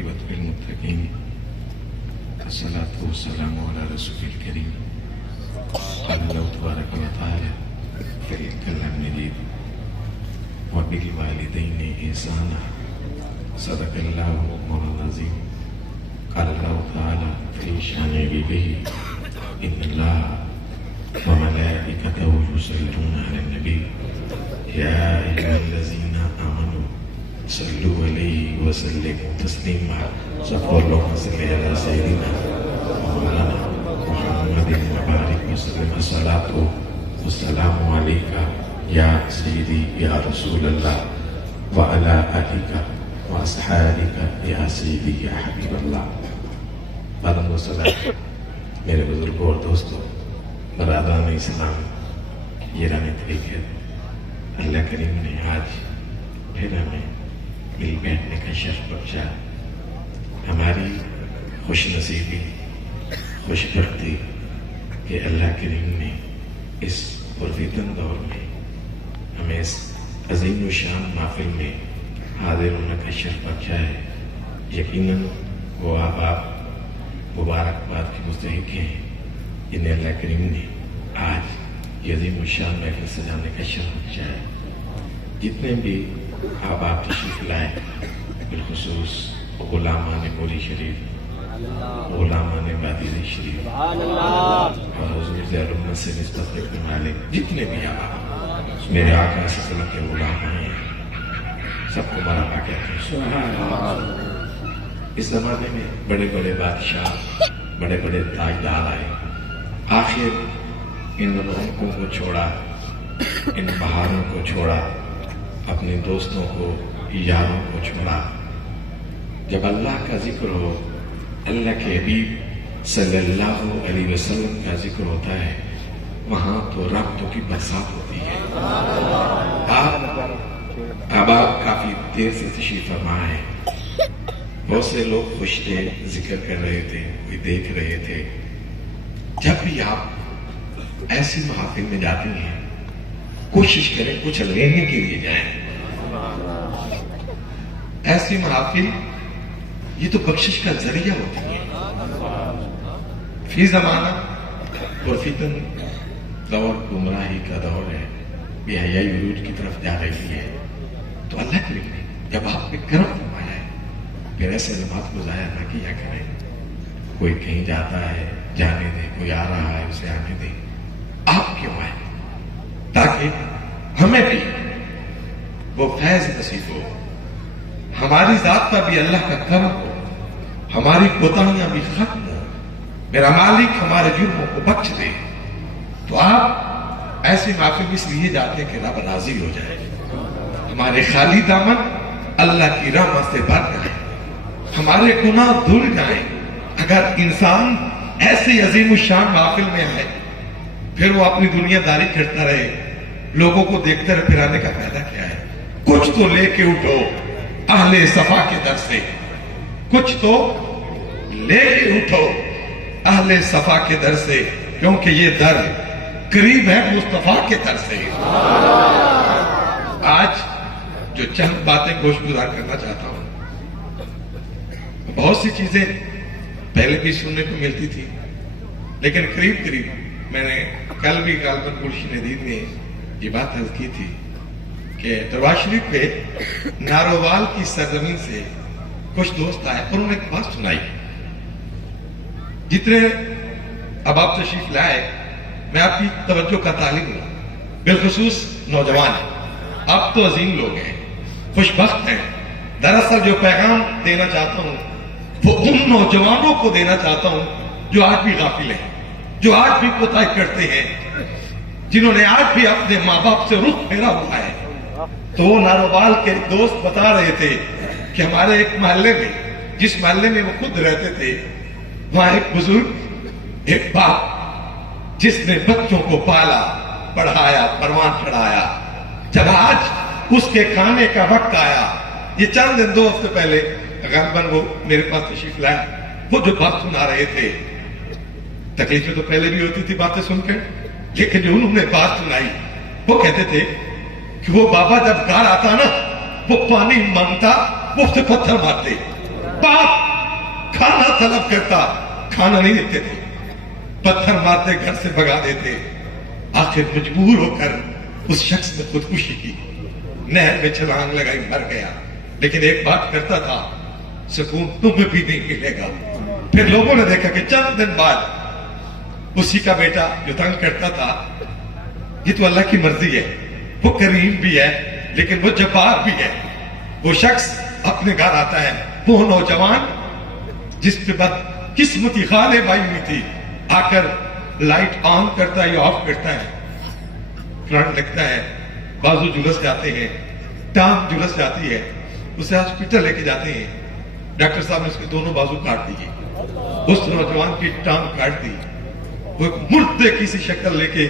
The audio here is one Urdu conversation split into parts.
والعاقبة للمتقين الصلاة والسلام على رسول الكريم قال الله تبارك وتعالى في الكلام المجيد وبالوالدين إحسانا صدق الله مولانا العظيم قال الله تعالى في شأن عباده إن الله وملائكته يصلون على النبي يا أيها الذين آمنوا صلوا عليه وسلموا تسليما صلى الله على سيدنا مولانا محمد وبارك وسلم الصلاة والسلام عليك يا سيدي يا رسول الله وعلى آلك وأصحابك يا سيدي يا حبيب الله بلند والسلام میرے بزرگوں اور دوستوں برادران اسلام یہ رانے طریقے اللہ کریم نے آج پھر ہمیں مل بیٹھنے کا شرف بخشا ہماری خوش نصیبی خوش بختی کہ اللہ کریم نے اس پرفتن دور میں ہمیں اس عظیم و شان محفل میں حاضر ہونے کا شرف بخشا ہے یقیناً وہ آپ مبارکباد کی مستحق ہیں جنہیں اللہ کریم نے آج یہ عظیم و شان محفل سجانے کا شرف بخشا ہے جتنے بھی آپ تشریف لائے بالخصوص غلامان مولی شریف غلامان وادی شریف اور حضور ذی الرحمت سے نسبت رکھنے والے جتنے بھی آپ میرے آقا صلی اللہ علیہ وسلم کے غلام ہیں سب کو مرحبا کہتے ہیں اس زمانے میں بڑے بڑے بادشاہ بڑے بڑے تاجدار آئے آخر ان رونقوں کو چھوڑا ان بہاروں کو چھوڑا اپنے دوستوں کو یاروں کو چھوڑا جب اللہ کا ذکر ہو اللہ کے حبیب صلی اللہ علیہ وسلم کا ذکر ہوتا ہے وہاں تو رحمتوں کی برسات ہوتی ہے آپ کافی دیر سے تشریف فرما ہیں بہت سے لوگ خوش تھے ذکر کر رہے تھے کوئی دیکھ رہے تھے جب بھی آپ ایسی محافل میں جاتی ہیں کوشش کریں کچھ لینے کے لیے جائیں ایسی محافل یہ تو بخشش کا ذریعہ ہوتی ہے فی زمانہ پرفتن دور گمراہی کا دور ہے بے حیائی عروج کی طرف جا رہی ہے تو اللہ کریم نے جب آپ پہ کرم فرمایا ہے پھر ایسے لمحات کو ضائع نہ کیا کریں کوئی کہیں جاتا ہے جانے دیں کوئی آ رہا ہے اسے آنے دیں آپ کیوں آئے تاکہ ہمیں بھی وہ فیض نصیب ہو ہماری ذات پر بھی اللہ کا کرم ہو ہماری کوتاہیاں بھی ختم ہو میرا مالک ہمارے جرموں کو بخش دے تو آپ ایسی محفل اس لیے جاتے ہیں کہ رب راضی ہو جائے ہمارے خالی دامن اللہ کی رحمت سے بھر جائیں ہمارے گناہ دھل جائیں اگر انسان ایسی عظیم الشان محفل میں آئے پھر وہ اپنی دنیا داری کرتا رہے لوگوں کو دیکھتے رہے پھر آنے کا فائدہ کیا ہے کچھ تو لے کے اٹھو اہل صفا کے در سے کچھ تو لے کے اٹھو اہل صفا کے در سے کیونکہ یہ در قریب ہے مصطفیٰ کے در سے آج جو چند باتیں گوش گزار کرنا چاہتا ہوں بہت سی چیزیں پہلے بھی سننے کو ملتی تھی لیکن قریب میں نے کل بھی غالباً گلشن ندید میں یہ بات عرض کی تھی کہ دربار شریف پہ نارووال کی سرزمین سے کچھ دوست آئے اور انہوں نے ایک بات سنائی جتنے اب آپ تشریف لائے میں آپ کی توجہ کا طالب ہوں بالخصوص نوجوان آپ تو عظیم لوگ ہیں خوش بخت ہیں دراصل جو پیغام دینا چاہتا ہوں وہ ان نوجوانوں کو دینا چاہتا ہوں جو آج بھی غافل ہیں جو آج بھی کوتاہی کرتے ہیں جنہوں نے آج بھی اپنے ماں باپ سے رخ پھیرا ہوا ہے تو وہ نارووال کے دوست بتا رہے تھے کہ ہمارے ایک محلے میں جس محلے میں وہ خود رہتے تھے وہاں ایک بزرگ ایک باپ جس نے بچوں کو پالا پڑھایا پروان چڑھایا جب آج اس کے کھانے کا وقت آیا یہ چند دن 2 ہفتے پہلے غالباً وہ میرے پاس تشریف لائے وہ جو بات سنا رہے تھے تکلیفیں تو پہلے بھی ہوتی تھی باتیں سن کر لیکن جو انہوں نے بات سنائی وہ کہتے تھے کہ وہ بابا جب گھر آتا نا وہ پانی مانگتا وہ اس سے پتھر مارتے باپ کھانا طلب کرتا، کھانا نہیں دیتے تھے، پتھر مارتے گھر سے بھگا دیتے. آخر مجبور ہو کر اس شخص نے خودکشی کی، نہر میں چھلانگ لگائی، مر گیا. لیکن ایک بات کرتا تھا، سکون تمہیں بھی نہیں ملے گا. پھر لوگوں نے دیکھا کہ چند دن بعد اسی کا بیٹا جو تنگ کرتا تھا، یہ تو اللہ کی مرضی ہے، وہ کریم بھی ہے لیکن وہ جبار بھی ہے. وہ شخص اپنے گھر آتا ہے، وہ نوجوان جس پہ بد قسمتی غالب آئی ہوئی تھی، آ کر لائٹ آن کرتا ہے یا آف کرتا ہے، کرنٹ لگتا ہے، بازو جلس جاتے ہیں، ٹانگ جلس جاتی ہے، اسے ہاسپٹل لے کے جاتے ہیں. ڈاکٹر صاحب نے اس کے دونوں بازو کاٹ دیے، اس نوجوان کی ٹانگ کاٹ دی. وہ ایک مردے کی سی شکل لے کے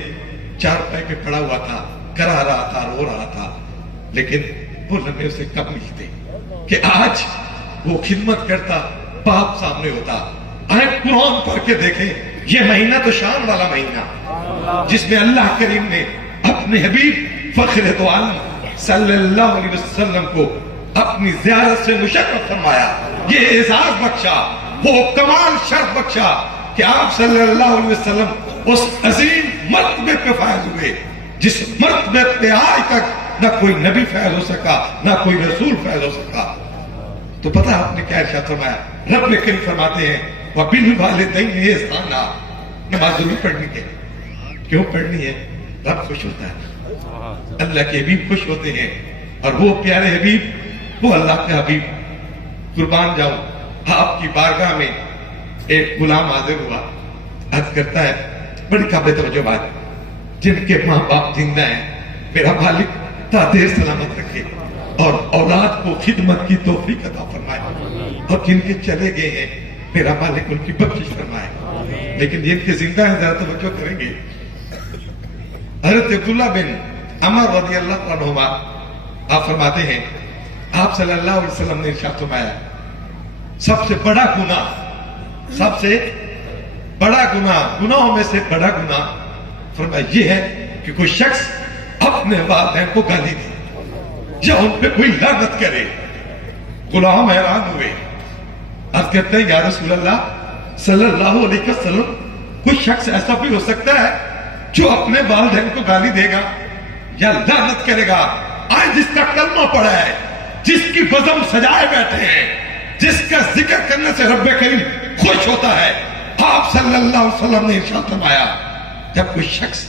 چارپائی پہ پڑا ہوا تھا، کرا رہا تھا، رو رہا تھا. لیکن وہ لمحے اسے کم نہیں تھے کہ آج وہ خدمت کرتا، باپ سامنے ہوتا. آئے قرآن پڑھ کے دیکھیں، یہ مہینہ تو شان والا مہینہ جس میں اللہ کریم نے اپنے حبیب فخر دو عالم صلی اللہ علیہ وسلم کو اپنی زیارت سے مشرف فرمایا. یہ اعزاز بخشا، وہ کمال شرف بخشا کہ آپ صلی اللہ علیہ وسلم اس عظیم مرتبے پہ فائز ہوئے جس مرتبے پہ آج تک نہ کوئی نبی فائز ہو سکا، نہ کوئی رسول فائز ہو سکا. تو پتہ آپ نے کیا ارشاد فرمایا؟ رب کریم فرماتے ہیں وَبِالْوَالِدَيْنِ إِحْسَانًا. نماز ضرور پڑھنی ہے. کیوں پڑھنی ہے؟ رب خوش ہوتا ہے، اللہ کے حبیب خوش ہوتے ہیں، اور وہ پیارے حبیب، وہ اللہ کے حبیب. قربان جاؤں، آپ کی بارگاہ میں ایک غلام حاضر ہوا، عرض کرتا ہے بڑی قابل توجہ بات، جن کے ماں باپ زندہ ہیں میرا مالک تا دیر سلامت رکھے اور اولاد کو خدمت کی توفیق عطا فرمائے، اور جن کے چلے گئے ہیں میرا مالک ان کی بخشش فرمائے. لیکن جن کے زندہ ہیں ذرا توجہ کریں گے. حضرت عبداللہ بن عمر رضی اللہ عنہما آپ فرماتے ہیں آپ صلی اللہ علیہ وسلم نے ارشاد فرمایا سب سے بڑا گناہ، سب سے بڑا گناہ، گناہوں میں سے بڑا گناہ فرمایا یہ ہے کہ کوئی شخص اپنے والدین کو گالی دے یا ان پہ کوئی لعنت کرے. غلام حیران ہوئے، عرض کرتے ہیں یا رسول اللہ صلی اللہ علیہ وسلم، کوئی شخص ایسا بھی ہو سکتا ہے جو اپنے والدین کو گالی دے گا یا لعنت کرے گا؟ آج جس کا کلمہ پڑا ہے، جس کی بزم سجائے بیٹھے ہیں، جس کا ذکر کرنے سے رب کریم خوش ہوتا ہے، آپ صلی اللہ علیہ وسلم نے ارشاد فرمایا جب کوئی شخص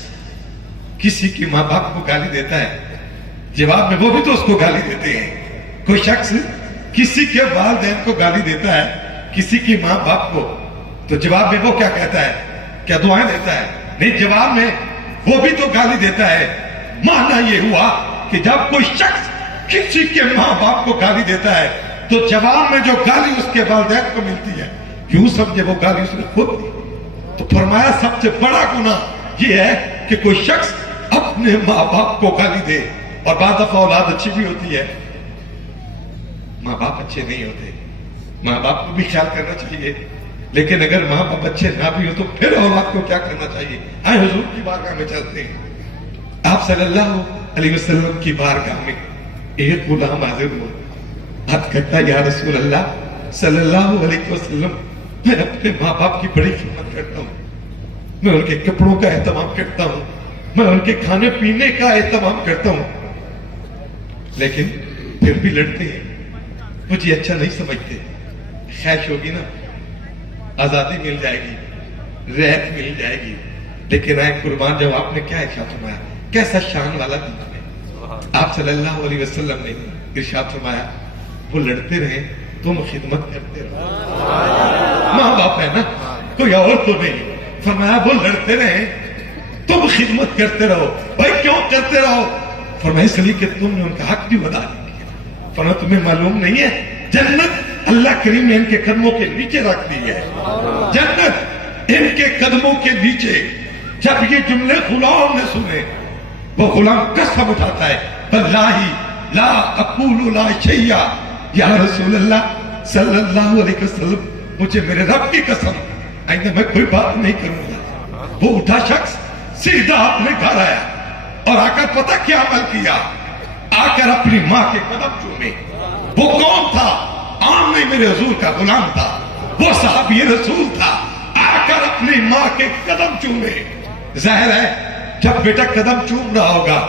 کسی کی ماں باپ کو گالی دیتا ہے، جواب میں وہ بھی تو اس کو گالی دیتے ہیں. کوئی شخص کسی کے والدین کو گالی دیتا ہے، کسی کی ماں باپ کو، تو جواب میں وہ کیا کہتا ہے؟ کیا دعائیں دیتا ہے؟ نہیں، جواب میں وہ بھی تو گالی دیتا ہے. معنی یہ ہوا کہ جب کوئی شخص کسی کے ماں باپ کو گالی دیتا ہے تو جواب میں جو گالی اس کے والدین کو ملتی ہے، کیوں سمجھے وہ گالی اس نے خود دی. تو فرمایا سب سے بڑا گناہ یہ ہے کہ کوئی شخص اپنے ماں باپ کو گالی دے. اور بعض دفعہ اولاد اچھی بھی ہوتی ہے، ماں باپ اچھے نہیں ہوتے، ماں باپ کو بھی خیال کرنا چاہیے. لیکن اگر ماں باپ اچھے نہ بھی ہو تو پھر اولاد کو کیا کرنا چاہیے؟ آئے حضور کی بارگاہ میں چلتے ہیں. آپ صلی اللہ علیہ وسلم کی بارگاہ میں ایک غلام حاضر ہوا، عرض کرتا ہے یا رسول اللہ صلی اللہ علیہ وسلم، میں اپنے ماں باپ کی بڑی خدمت کرتا ہوں، میں ان کے کپڑوں کا اہتمام کرتا ہوں، میں ان کے کھانے پینے کا اہتمام کرتا ہوں، لیکن پھر بھی لڑتے ہیں، مجھے اچھا نہیں سمجھتے. خواہش ہوگی نا آزادی مل جائے گی، رعایت مل جائے گی، لیکن آئے قربان جب آپ نے کیا ارشاد فرمایا، کیسا شان والا دین ہے. آپ صلی اللہ علیہ وسلم نے ارشاد فرمایا وہ لڑتے رہے تم خدمت کرتے رہو. ماں باپ ہے نا، کوئی اور تو نہیں. فرمایا وہ لڑتے رہے تم خدمت کرتے رہو. بھائی کیوں کرتے رہو؟ فرمایا اس لیے کہ تم نے ان کا حق بھی ادا نہیں کیا. فرمایا تمہیں معلوم نہیں ہے جنت اللہ کریم نے ان کے قدموں کے نیچے رکھ دی ہے. جنت ان کے قدموں کے نیچے. جب یہ جملے غلام نے سنے، وہ غلام قسم اٹھاتا ہے واللہ لا اقول لا شیئا، یا رسول اللہ صلی اللہ علیہ وسلم مجھے میرے رب کی قسم آئندہ میں کوئی بات نہیں کروں گا. وہ اٹھا شخص سیدھا اپنے گھر آیا اور آ کر پتہ کیا عمل کیا، آ کر اپنی ماں کے قدم چومے. وہ کون تھا؟ عام نہیں، میرے حضور کا غلام تھا، وہ صحابی رسول تھا، آ کر اپنی ماں کے قدم چومے۔ ظاہر ہے جب بیٹا قدم چوم رہا ہوگا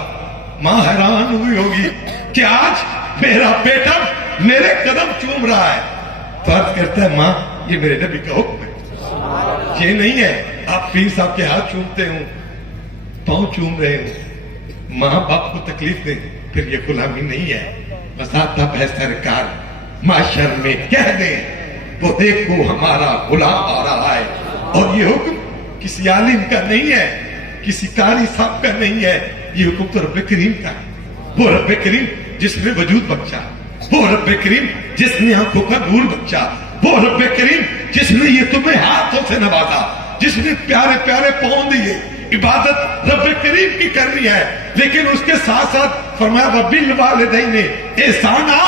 ماں حیران ہوئی ہوگی کہ آج میرا بیٹا میرے قدم چوم رہا ہے، تو عرض کرتا ہے ماں یہ میرے نبی کا حکم ہے، یہ نہیں ہے آپ پیر صاحب کے ہاتھ چومتے ہوں، پاؤں چوم رہے ہوں، ماں باپ کو تکلیف دیں، پھر یہ غلامی نہیں ہے۔ وساطہ ہے سرکار معاشر میں کہہ دیں وہ دیکھو ہمارا غلام آ رہا ہے، اور یہ حکم کسی عالم کا نہیں ہے، کسی قاری صاحب کا نہیں ہے، یہ حکم تو رب کریم کا ہے۔ وہ رب کریم جس نے وجود بخشا، وہ رب کریم جس نے آنکھوں کا نور بخشا، وہ رب کریم جس نے یہ تمہیں ہاتھوں سے نوازا، جس نے پیارے پیارے پاؤں دیے، عبادت رب کریم کی کرنی ہے، لیکن اس کے ساتھ ساتھ فرمایا وبالوالدین احسانا،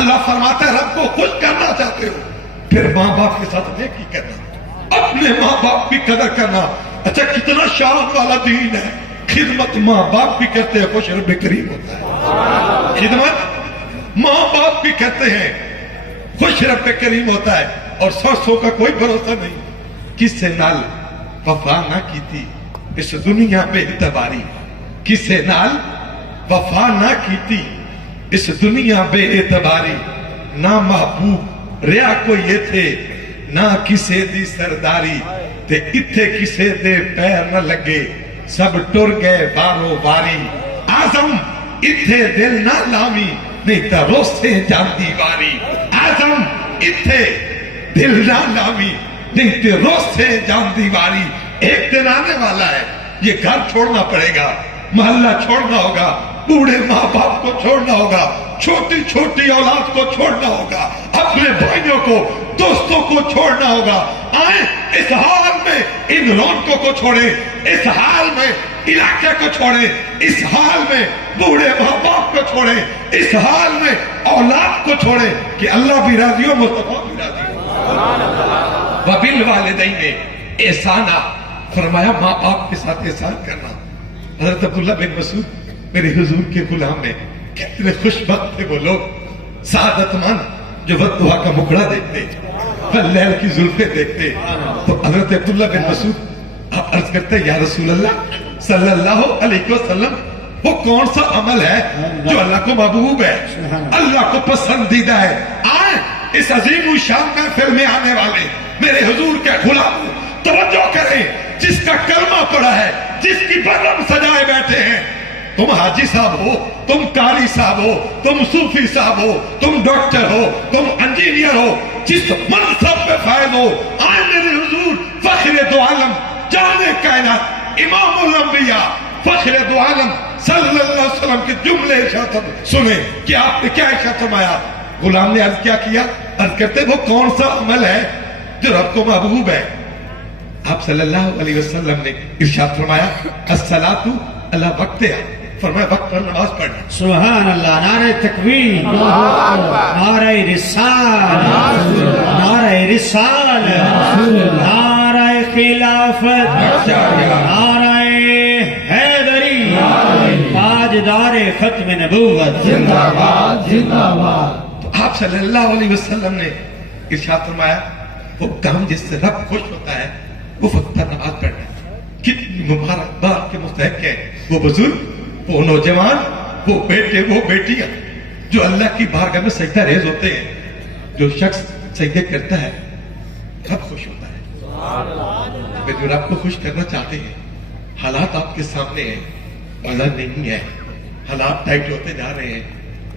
اللہ فرماتا ہے رب کو خوش کرنا چاہتے ہو پھر ماں باپ کے ساتھ نیکی کرنا، اپنے ماں باپ کی قدر کرنا۔ اچھا کتنا شان والا دین ہے، خدمت ماں باپ بھی کرتے ہیں خوش رب کریم ہوتا ہے، خدمت ماں باپ بھی کرتے ہیں خوش رب کریم ہوتا ہے۔ اور سو کا کوئی بھروسہ نہیں، کس سے نال وفا نہ کی تھی اس دنیا بے اعتباری، کس سے نال وفا نہ کی تھی اس دنیا بے اعتباری، نہ محبوب ریا کو یہ تھے نہ کسے دی سرداری، تے اتھے کسے دے پیر نہ لگے سب ٹر گئے بارو باری، آزم اتھے دل نہ لامی نہیں تا روسے جاندی واری، آزم اتھے دل نہ لامی نہیں تے روسے جاندی واری۔ ایک دن آنے والا ہے، یہ گھر چھوڑنا پڑے گا، محلہ چھوڑنا ہوگا، بوڑھے ماں باپ کو چھوڑنا ہوگا، چھوٹی چھوٹی اولاد کو چھوڑنا ہوگا، اپنے بھائیوں کو دوستوں کو چھوڑنا ہوگا۔ آئیں اس حال میں ان رونقوں کو چھوڑیں، اس حال میں علاقے کو چھوڑیں، اس حال میں بوڑھے ماں باپ کو چھوڑیں، اس حال میں اولاد کو چھوڑیں کہ اللہ بھی راضی ہو، مصطفیٰ بھی راضی ہو۔ وبالوالدین احسانا، فرمایا ماں باپ کے ساتھ احسان کرنا۔ حضرت عبداللہ بن مسعود میرے حضور کے غلام ہیں، کتنے خوش بخت تھے وہ لوگ، سعادت مند جو والضحیٰ کا مکڑا دیکھتے، واللیل کی زلفیں دیکھتے۔ تو حضرت عبداللہ بن مسعود آپ عرض کرتے یا رسول اللہ صلی اللہ علیہ وسلم، وہ کون سا عمل ہے جو اللہ کو محبوب ہے، اللہ کو پسندیدہ ہے؟ آئیں اس عظیم و شان محفل میں آنے والے میرے حضور کے غلام توجہ کریں، جس کا کلمہ پڑا ہے، جس کی برم سجائے بیٹھے ہیں۔ تم حاجی صاحب ہو، تم قاری صاحب ہو، تم صوفی صاحب ہو، تم ڈاکٹر ہو، تم انجینئر ہو، جس منصب پہ فائز ہو، آئے میرے حضور فخر دو عالم جان کائنات امام الانبیاء فخر دو عالم صلی اللہ علیہ وسلم کے جملے ارشاد سنیں کہ آپ نے کیا ارشاد فرمایا۔ غلام نے عرض کیا عرض کرتے وہ کون سا عمل ہے جو رب کو محبوب ہے؟ آپ صلی اللہ علیہ وسلم نے ارشاد فرمایا الصلاۃ اللہ وقتہا، فرمایا وقت پر نماز پڑھنا۔ سبحان اللہ، نعرہ تکبیر، نعرہ رسالت، نعرہ رسالت، نعرہ خلافت، نعرہ حیدری، تاجدار ختم نبوت، زندہ باد زندہ باد۔ آپ صلی اللہ علیہ وسلم نے ارشاد فرمایا وہ کام جس سے رب خوش ہوتا ہے وہ وقت پر نماز پڑھنا۔ کتنی مبارکباد کے مستحق ہیں وہ بزرگ، وہ نوجوان، وہ بیٹے، وہ بیٹیاں جو اللہ کی بارگاہ میں سجدہ ریز ہوتے ہیں۔ جو شخص سجدے کرتا ہے رب خوش ہوتا ہے۔ جو رب کو خوش کرنا چاہتے ہیں، حالات آپ کے سامنے ہیں، مزہ نہیں ہے، حالات ٹائٹ ہوتے جا رہے ہیں،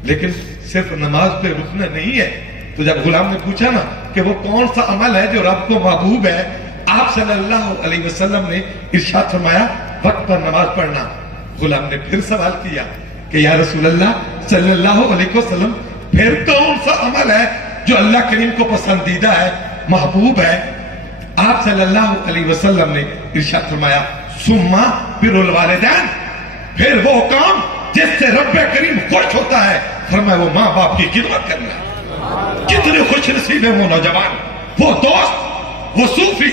لیکن صرف نماز پہ رکنا نہیں ہے۔ تو جب غلام نے پوچھا نا کہ وہ کون سا عمل ہے جو رب کو محبوب ہے، آپ صلی اللہ علیہ وسلم نے ارشاد فرمایا وقت پر نماز پڑھنا۔ غلام نے پھر سوال کیا کہ یا رسول اللہ صلی اللہ علیہ وسلم پھر کون سا عمل ہے جو اللہ کریم کو پسندیدہ ہے، محبوب ہے؟ آپ صلی اللہ علیہ وسلم نے ارشاد فرمایا ثم بر الوالدین، پھر وہ کام جس سے رب کریم خوش ہوتا ہے، فرمایا وہ ماں باپ کی خدمت کرنا۔ کتنے خوش نصیب ہیں وہ نوجوان، وہ دوست، وہ صوفی،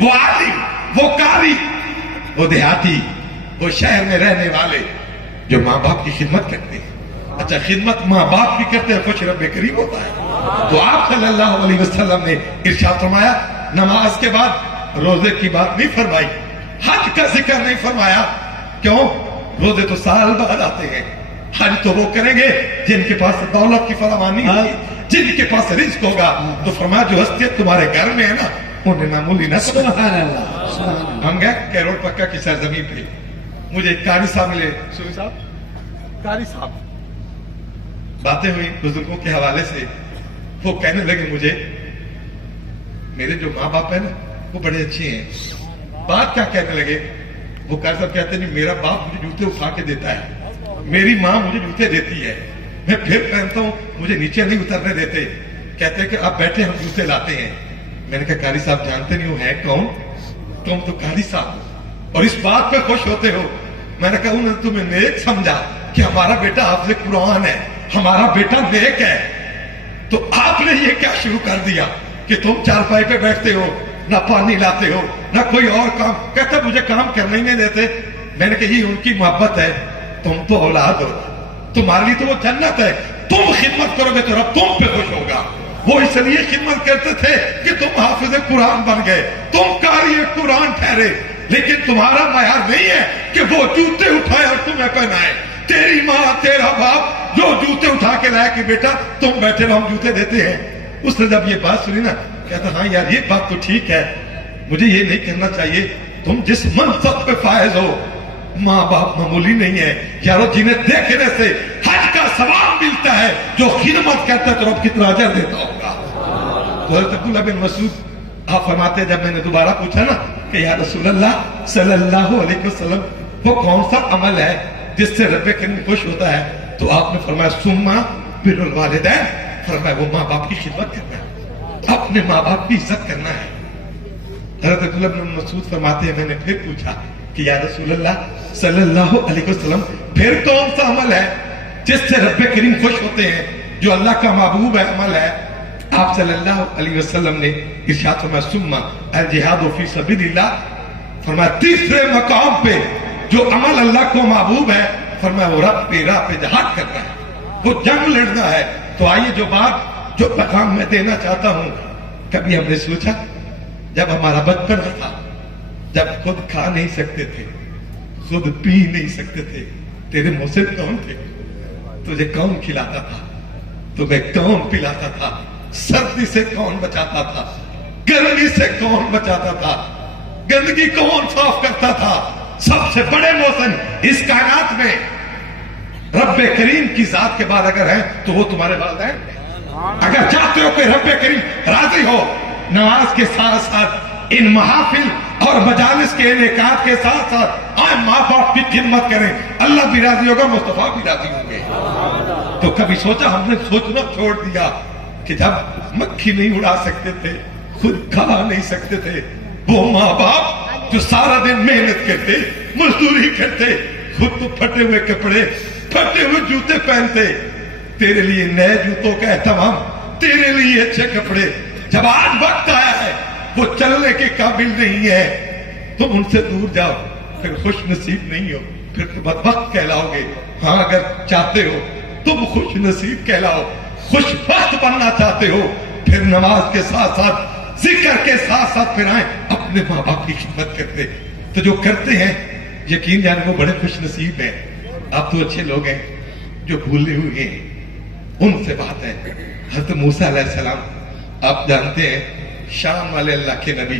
وہ عالم، وہ قاری، وہ دیہاتی، وہ شہر میں رہنے والے جو ماں باپ کی خدمت کرتے ہیں۔ اچھا خدمت ماں باپ کی کرتے ہیں خوش رب کریم ہوتا ہے. تو آپ صلی اللہ علیہ وسلم نے ارشاد فرمایا نماز کے بعد روزے کی بات نہیں فرمائی, حج کا ذکر نہیں فرمایا. کیوں؟ روزے تو سال بعد آتے ہیں, حج تو وہ کریں گے جن کے پاس دولت کی فراوانی ہوگی, جن کے پاس رزق ہوگا. تو فرمایا جو ہستیاں تمہارے گھر میں ہے نا انہیں معمولی نہ سمجھو. سبحان اللہ. ہم گئے کیروڑ پکا کی سرزمین پہ, مجھے ایک قاری صاحب ملے, سوری صاحب قاری صاحب, باتیں ہوئی بزرگوں کے حوالے سے. وہ کہنے لگے مجھے میرے جو ماں باپ ہے نا وہ بڑے اچھے ہیں. بات کیا کہنے لگے, وہ قاری صاحب کہتے ہیں میرا باپ مجھے جوتے اٹھا کے دیتا ہے, میری ماں مجھے جوتے دیتی ہے, میں پھر پہنتا ہوں مجھے نیچے نہیں اترنے دیتے. کہتے ہیں کہ آپ بیٹھے ہم جوتے لاتے ہیں. میں نے کہا قاری صاحب جانتے نہیں ہو ہے کون؟ تم تو قاری صاحب ہو اور اس بات پہ خوش ہوتے ہو. میں نے کہا انہوں نے تمہیں نیک سمجھا کہ ہمارا بیٹا حافظ قرآن ہے, ہمارا بیٹا نیک ہے, تو آپ نے یہ کیا شروع کر دیا کہ تم چارپائی پہ بیٹھتے ہو, نہ پانی لاتے ہو نہ کوئی اور کام. کہتا مجھے کام کرنے ہی نہیں دیتے. میں نے کہا یہ ان کی محبت ہے, تم تو اولاد ہو, تمہارے لیے تو وہ جنت ہے. تم خدمت کرو گے تو رب تم پہ خوش ہوگا. وہ اس لیے خدمت کرتے تھے کہ تم حافظ قرآن بن گئے, تم قاری قرآن ٹھہرے, لیکن تمہارا معیار نہیں ہے کہ وہ جوتے اٹھائے اور تمہیں پہنائے. تیری ماں تیرا باپ جو جوتے اٹھا کے لایا کہ بیٹا تم بیٹھے رہو ہم جوتے دیتے ہیں. اس نے جب یہ بات سنی نا کہتا ہاں یار یہ بات تو ٹھیک ہے, مجھے یہ نہیں کرنا چاہیے. تم جس منصب پہ فائز ہو ماں باپ معمولی نہیں ہے یارو, جنہیں دیکھنے سے حج کا ثواب ملتا ہے, جو خدمت کرتا ہے تو رب کتنا اجر دیتا ہوگا. تو حضرت عبداللہ بن مسعود آپ فرماتے ہیں جب میں نے دوبارہ پوچھا نا کہ یا رسول اللہ صلی اللہ علیہ وسلم وہ کون سا عمل ہے جس سے رب کریم خوش ہوتا ہے, تو آپ نے فرمایا سما بر الوالدین, فرمایا وہ ماں باپ کی خدمت کرنا ہے, اپنے ماں باپ کی عزت کرنا ہے. حضرت عبداللہ بن مسعود فرماتے ہیں میں نے پھر پوچھا کہ یا رسول اللہ صلی اللہ علیہ وسلم پھر کون سا عمل ہے جس سے رب کریم خوش ہوتے ہیں, جو اللہ کا محبوب ہے عمل ہے. آپ صلی اللہ علیہ وسلم نے ارشاد فرمایا سما الجہاد فی سبیل اللہ, فرمایا تیسرے مقام پہ جو عمل اللہ کو محبوب ہے فرمایا وہ رب پہ راہ پہ جہاد کرنا ہے, وہ جنگ لڑنا ہے. تو آئیے جو بات جو پیغام میں دینا چاہتا ہوں, کبھی ہم نے سوچا جب ہمارا بچپن تھا, جب خود کھا نہیں سکتے تھے, خود پی نہیں سکتے تھے, تیرے محسن کون تھے, تجھے کون کھلاتا تھا, تمہیں کون پلاتا تھا, سردی سے کون بچاتا تھا, گرمی سے کون بچاتا تھا, گندگی کون صاف کرتا تھا. سب سے بڑے محسن اس کائنات میں رب کریم کی ذات کے بعد اگر ہیں تو وہ تمہارے والدین. اگر چاہتے ہو کہ رب کریم راضی ہو, نماز کے ساتھ ساتھ ان محافل اور مجالس کے انعقاد کے ساتھ ساتھ آئے ماں باپ کی خدمت کریں, اللہ بھی راضی ہوگا, مصطفیٰ بھی راضی ہوں گے. تو کبھی سوچا, ہم نے سوچنا چھوڑ دیا کہ جب مکھی نہیں اڑا سکتے تھے, خود کھا نہیں سکتے تھے, وہ ماں باپ جو سارا دن محنت کرتے, مزدوری کرتے, خود تو پھٹے ہوئے کپڑے, پھٹے ہوئے جوتے پہنتے, تیرے لیے نئے جوتوں کا اہتمام, تیرے لیے اچھے کپڑے. جب آج وقت آیا ہے وہ چلنے کے قابل نہیں ہے, تم ان سے دور جاؤ, پھر خوش نصیب نہیں ہو, پھر تم بدبخت کہلاؤ گے. ہاں اگر چاہتے ہو تم خوش نصیب کہلاؤ, خوش بخت بننا چاہتے ہو, پھر نماز کے ساتھ ساتھ ذکر کے ساتھ ساتھ پھر آئیں اپنے ماں باپ کی خدمت کرتے. تو جو کرتے ہیں یقین جانے وہ بڑے خوش نصیب ہیں. آپ تو اچھے لوگ ہیں جو بھولے ہوئے ہیں, ان سے بات ہے. حضرت موسیٰ علیہ السلام آپ جانتے ہیں شام والے اللہ کے نبی,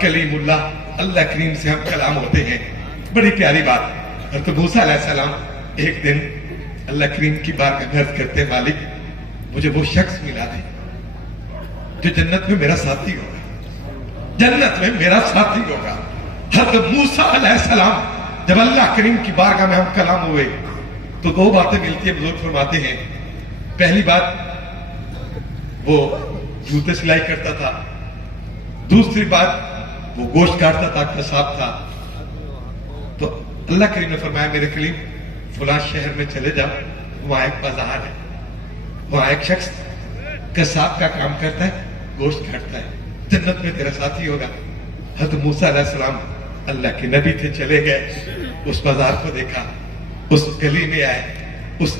کلیم اللہ, اللہ کریم سے ہم کلام ہوتے ہیں. بڑی پیاری بات. حضرت موسیٰ علیہ السلام ایک دن اللہ کریم کی بارگاہ میں عرض کرتے مالک مجھے وہ شخص ملا دے جو جنت میں میرا ساتھی ہوگا, جنت میں میرا ساتھی ہوگا. حضرت موسیٰ علیہ السلام جب اللہ کریم کی بارگاہ میں ہم کلام ہوئے تو دو باتیں ملتی ہیں. بزرگ فرماتے ہیں پہلی بات وہ جوتے سلائی کرتا تھا, دوسری بات وہ گوشت کاٹتا تھا, قصاب تھا. تو اللہ کریم نے فرمایا میرے کلیم فلاں شہر میں چلے جاؤ, وہاں ایک بازار ہے, وہاں ایک شخص قصاب کا کام کرتا ہے, گوشت کاٹتا ہے, جنت میں تیرا ساتھی ہوگا. حضرت موسیٰ علیہ السلام اللہ کے نبی تھے, چلے گئے, اس بازار کو دیکھا, اس گلی میں آئے, اس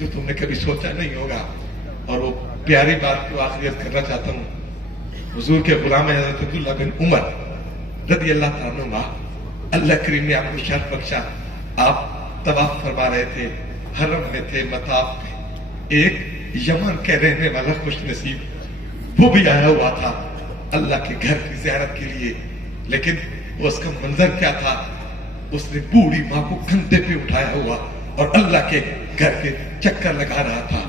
جو تم نے کبھی سوچا نہیں ہوگا. اور وہ پیاری بات کو آخری عرض کرنا چاہتا ہوں. حضور کے غلام حضرت عبداللہ بن عمر رضی اللہ تعالیٰ عنہ، اللہ کریم نے آپ کو شرف بخشا. آپ طواف فرما رہے تھے، حرم میں تھے، مطاف میں. ایک یمن کے رہنے والا خوش نصیب وہ بھی آیا ہوا تھا اللہ کے گھر کی زیارت کے لیے. لیکن اس کا منظر کیا تھا؟ اس نے بوڑھی ماں کو کندھے پہ اٹھایا ہوا اور اللہ کے گھر کے چکر لگا رہا تھا.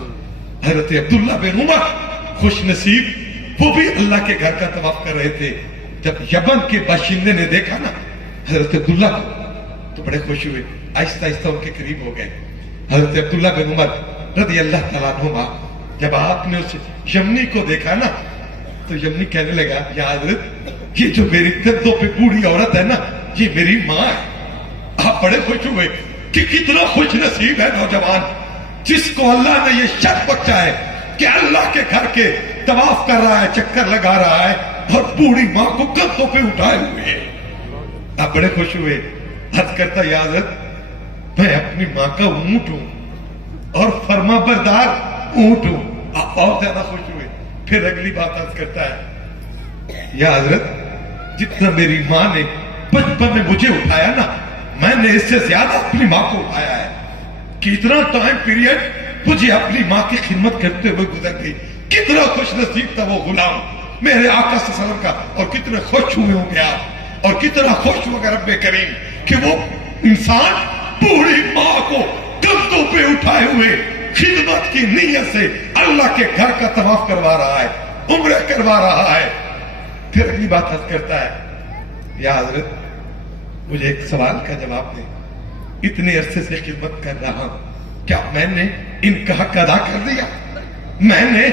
حضرت عبداللہ بن عمر خوش نصیب وہ بھی اللہ کے گھر کا طواف کر رہے تھے. جب یمن کے باشندے نے دیکھا نا حضرت عبداللہ کو تو بڑے خوش ہوئے، آہستہ آہستہ ان کے قریب ہو گئے. حضرت عبداللہ بن عمر رضی اللہ تعالیٰ عنہ جب آپ نے اس یمنی کو دیکھا نا تو یمنی کہنے لگا، یا حضرت یہ جو میری کندھوں پہ بوڑھی عورت ہے نا یہ میری ماں ہے. آپ بڑے خوش ہوئے کہ کتنا خوش نصیب ہے نوجوان جس کو اللہ نے یہ شرف بخشا ہے کہ اللہ کے گھر کے طواف کر رہا ہے، چکر لگا رہا ہے اور بوڑھی ماں کو کندھوں پہ اٹھائے ہوئے ہیں. آپ بڑے خوش ہوئے. عرض کرتا، یا حضرت میں اپنی ماں کا اونٹ ہوں اور فرما بردار اونٹ ہوں. آپ بہت زیادہ خوش ہوئے. پھر اگلی بات عرض کرتا ہے، یا حضرت جتنا میری ماں نے بچپن میں مجھے اٹھایا نا میں نے اس سے زیادہ اپنی ماں کو اٹھایا ہے. کتنا ٹائم پیریڈ مجھے اپنی ماں کی خدمت کرتے ہوئے گزر گئی. کتنا خوش نصیب تھا وہ غلام میرے آقا صلی اللہ علیہ وسلم کا. اور کتنے خوش ہوئے ہوں گے آپ، اور کتنا خوش ہوگا رب کریم کہ وہ انسان بوڑھی ماں کو کندھوں پہ اٹھائے ہوئے خدمت کی نیت سے اللہ کے گھر کا طواف کروا رہا ہے، عمرہ کروا رہا ہے. پھر اگلی بات عرض کرتا ہے، یا حضرت مجھے ایک سوال کا جواب دیں. اتنے عرصے سے خدمت کر رہا ہوں، کیا میں نے ان کا حق ادا کر دیا؟ میں نے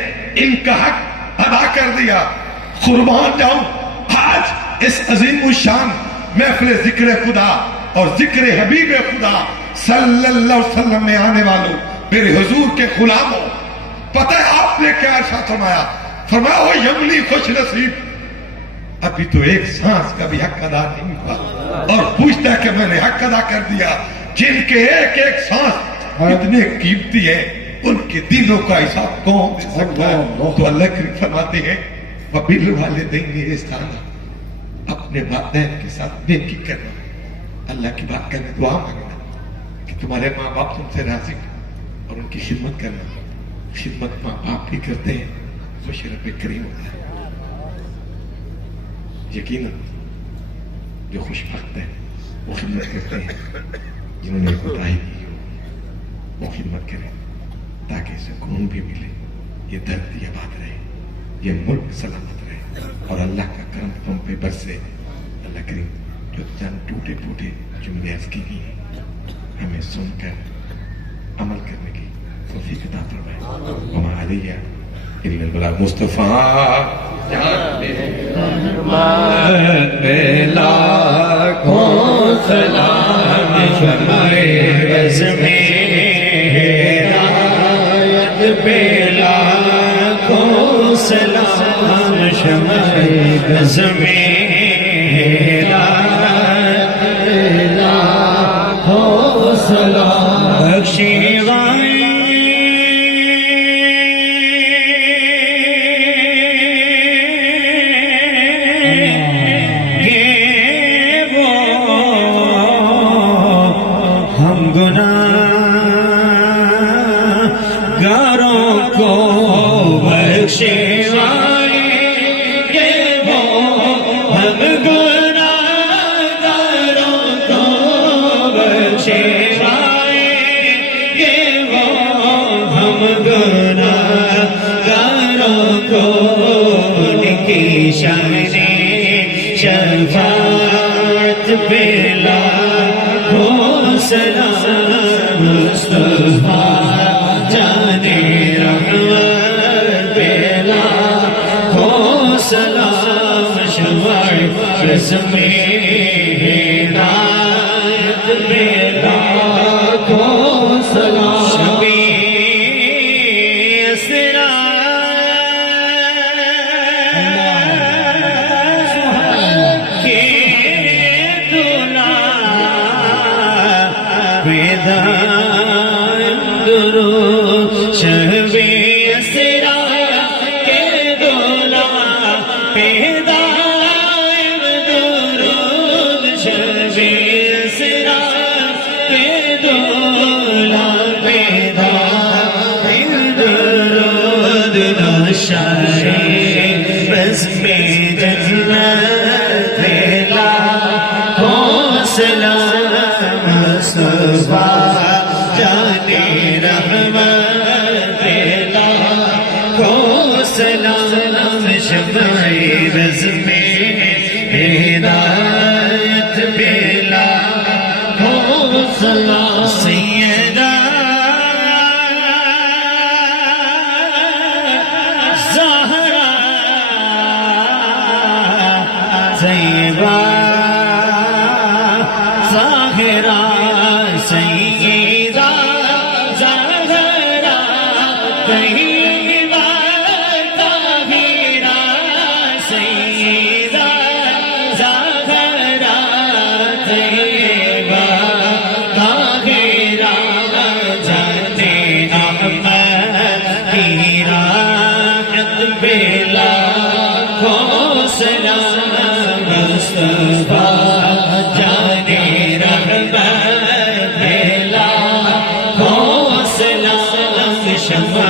ان کا حق ادا کر دیا. قربان جاؤں آج اس عظیم الشان محفل ذکر خدا اور ذکر حبیب خدا صلی اللہ علیہ وسلم میں آنے والوں میرے حضور کے غلاموں، پتہ ہے آپ نے کیا ارشاد فرمایا؟ فرمایا وہ یمنی خوش نصیب ابھی تو ایک سانس کا بھی حق ادا نہیں ہوا اور پوچھتا ہے کہ میں نے حق ادا کر دیا. جن کے ایک ایک سانس اتنے قیمتی ہیں ان کے دلوں کا حساب کون دے سکتا ہے؟ تو اللہ کریم فرماتے ہیں وَبِالْوَالِدَيْنِ إِحْسَانًا، اپنے والدین کے ساتھ نیکی کرنا، اللہ کی بات کرنا، دعا مانگنا کہ تمہارے ماں باپ تم سے راضی ہو اور ان کی خدمت کرنا. خدمت ماں باپ بھی کرتے ہیں، خوش رب کریم ہوتا ہے. یقیناً جو خوش بخت ہیں وہ خدمت کرتے ہیں، جنہوں نے کوتاہی کی ہو وہ خدمت کریں تاکہ سکون بھی ملے، یہ دھرتی آباد رہے، یہ ملک سلامت رہے اور اللہ کا کرم تم پہ برسے. اللہ کریم جو چند ٹوٹے پھوٹے جملے عرض کی گئی ہیں ہمیں سن کر عمل کرنے کی توفیق عطا فرمائے. وما علیہ الا البلاغ. مصطفیٰ لاکھوں سلام شمع بز میں ہدایت پہ لاکھوں سلام شمع بز میں ہدایت پہ لاکھوں سلام بخشی وائی شفاعت بلا کو سلام مصطفیٰ جانے رحمت بلا کو سلام شمع رسمی ہدایت بلا کو سلام شبی اسرا درود ہدایت بلا کو سلام سیدہ زہرا طیبہ ظاہرہ سیدہ زہرا طیبہ طاہرہ سیدہ زہرا طیبہ طاہرہ جان احمد کی راحت بلا کو سلام مصطفیٰ جان رحمت بلا کو سلام شمع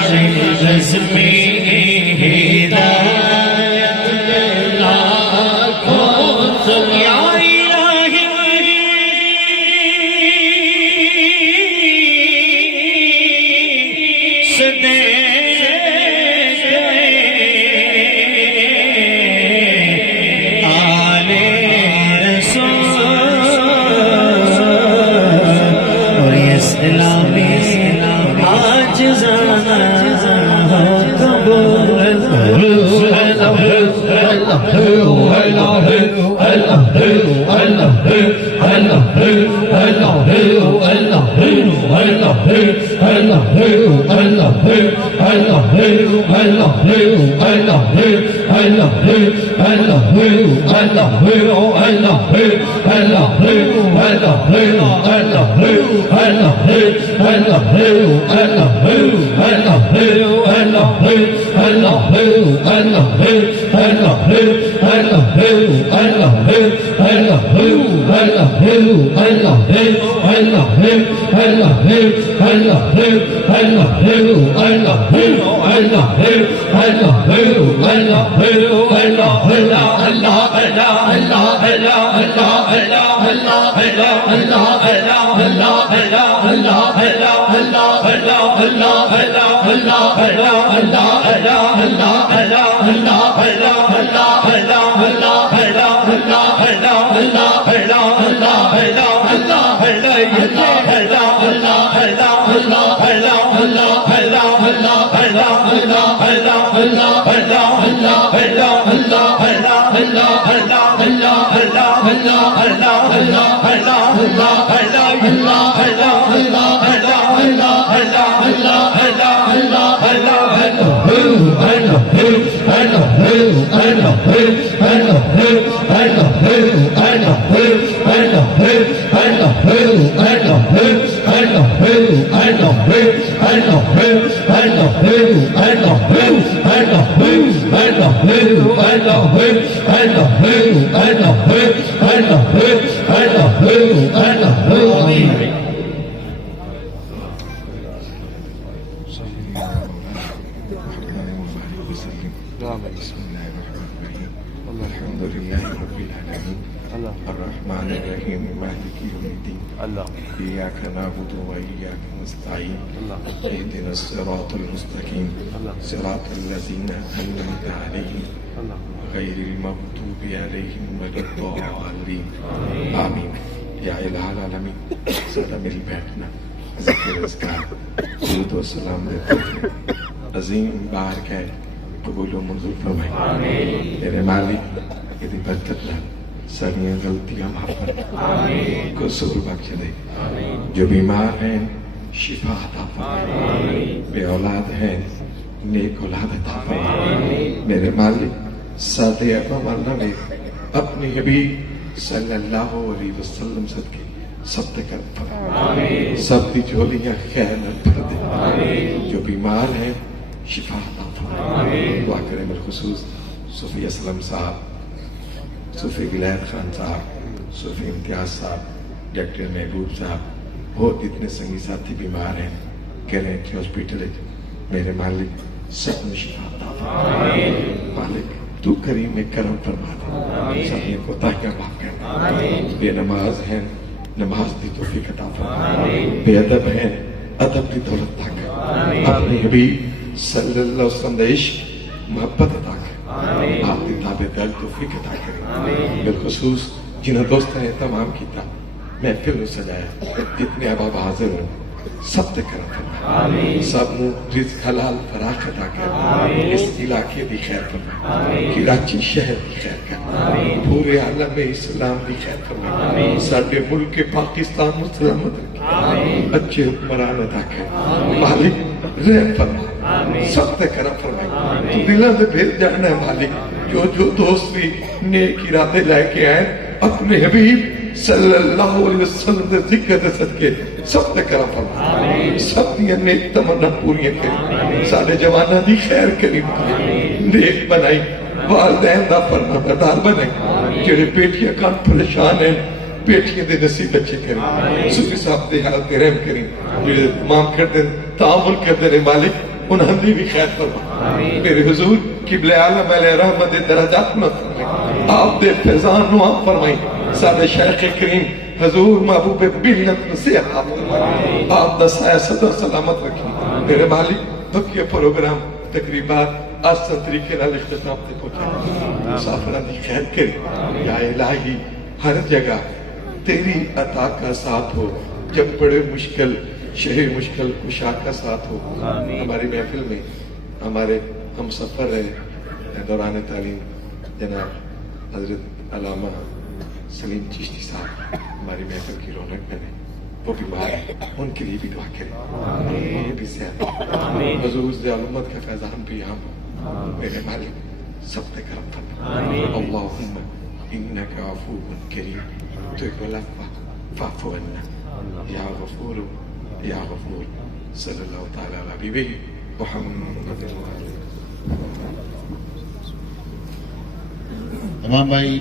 رزم ہدایت بلا کو سلام یا الہی صدیق آل رسول اور یہ اسلامی آج زانا قبول بسم الله الرحمن الرحيم الحمد لله رب العالمين الرحمن الرحيم مالك يوم الدين إياك نعبد وإياك نستعين اهدنا الصراط المستقيم صراط الذين أنعمت عليهم غير المغضوب عليهم ولا الضالين آمين يا إله العالمين سلام البيتنا ذکر اذکار درود و سلام دیتے ہیں عظیم بارک ہے قبول و منظور فرمائے میرے مالک یہ برکت لے ساری غلطیاں معاف کر قصور بخش دے جو بیمار ہیں شفا عطا فرمائے بے اولاد ہیں نیک اولاد عطا فرمائے میرے مالک ساتھ اقوام اللہ میں اپنے حبیب صلی اللہ علیہ وسلم صدقے سب تک سب کی جھولیاں خیر بھر دے جو بیمار ہیں شفا عطا فرمائے دعا کریں بالخصوص صوفی اسلم صاحب صوفی ولایت خان صاحب صوفی امتیاز صاحب ڈاکٹر محبوب صاحب بہت اتنے سنگی ساتھی بیمار ہیں کہہ رہے ہیں کہ ہاسپٹل میرے مالک سب میں شفا عطا فرمائے مالک تو کریم میں کرم فرما دے سب یہ کوتاہیاں معاف کر دے بے نماز ہیں نماز دی توفیق عطا فرمائے بے ادب ہیں ادب دی دولت عطا کر اپنے حبیب صلی اللہ علیہ وسلم عشق محبت عطا کر آپ دی ثواب دل توفیق عطا کریں. بالخصوص جنہوں دوستوں نے تمام کیتا محفل نو سجایا جتنے احباب حاضر ہوں سب تے کرم فرمائے سب نو رزق حلال فراخ عطا کر اس علاقے دی خیر فرمائے کراچی شہر دی خیر کر پورے عالم اسلام دی خیر فرمائے ساڈے ملک پاکستان نو سلامت رکھے اچھے حکمران عطا کر مالک رحم فرمائے سب تے کرم فرمائے تو دلوں دے بھیج جانا ہے مالک جو دوست بھی نیک ارادے لے کے آئے اپنے حبیب صلی اللہ علیہ وسلم دے ذکر دے صدقے سب تے کرم فرمائے سب دیا نیک تمنا پوریاں کریں سارے جوانہ دی خیر کریم نیک بنائی والدین دا فرما بردار بنائی جڑے بیٹیاں کان پریشان ہیں بیٹیاں دے نصیب اچھے کریں سبھی صاحب دے حال کے رحم کریں جڑے تمام کر دیں تعامل کر دیں مالک انہاں دی بھی خیر فرما میرے حضور قبل عالم علیہ رحمت درجات نہ فرمائیں آپ دے فیضان نو آپ فرمائیں سادہ شیخ کریم حضور محبوب بلت نصیحت آپ فرمائیں آپ دا سایہ صدر سلامت رکھیں میرے مالک بکی پروگرام تقریبات آسان طریقے نال اختتام تے پہنچے مسافران دی خیر کریں یا الہی ہر جگہ تیری عطا کا ساتھ ہو جب بڑے مشکل شہر مشکل کشا کا ساتھ ہو ہماری محفل میں ہمارے ہم سفر رہے دوران تعلیم جناب حضرت علامہ سلیم چشتی صاحب ہماری محفل کی رونق بنے وہ بیمار ہیں ان کے لیے بھی دعا کریں یہ بھی صحت حضور سے علمت کا فیضان بھی یہاں ہو میرے مالک سب تے کرم فرما اللہم انکا عفو کریم تحب العفو فاعف عنا یا غفور یا غفور صلی اللہ تعالی علیہ حبیبہ محمد امام بھائی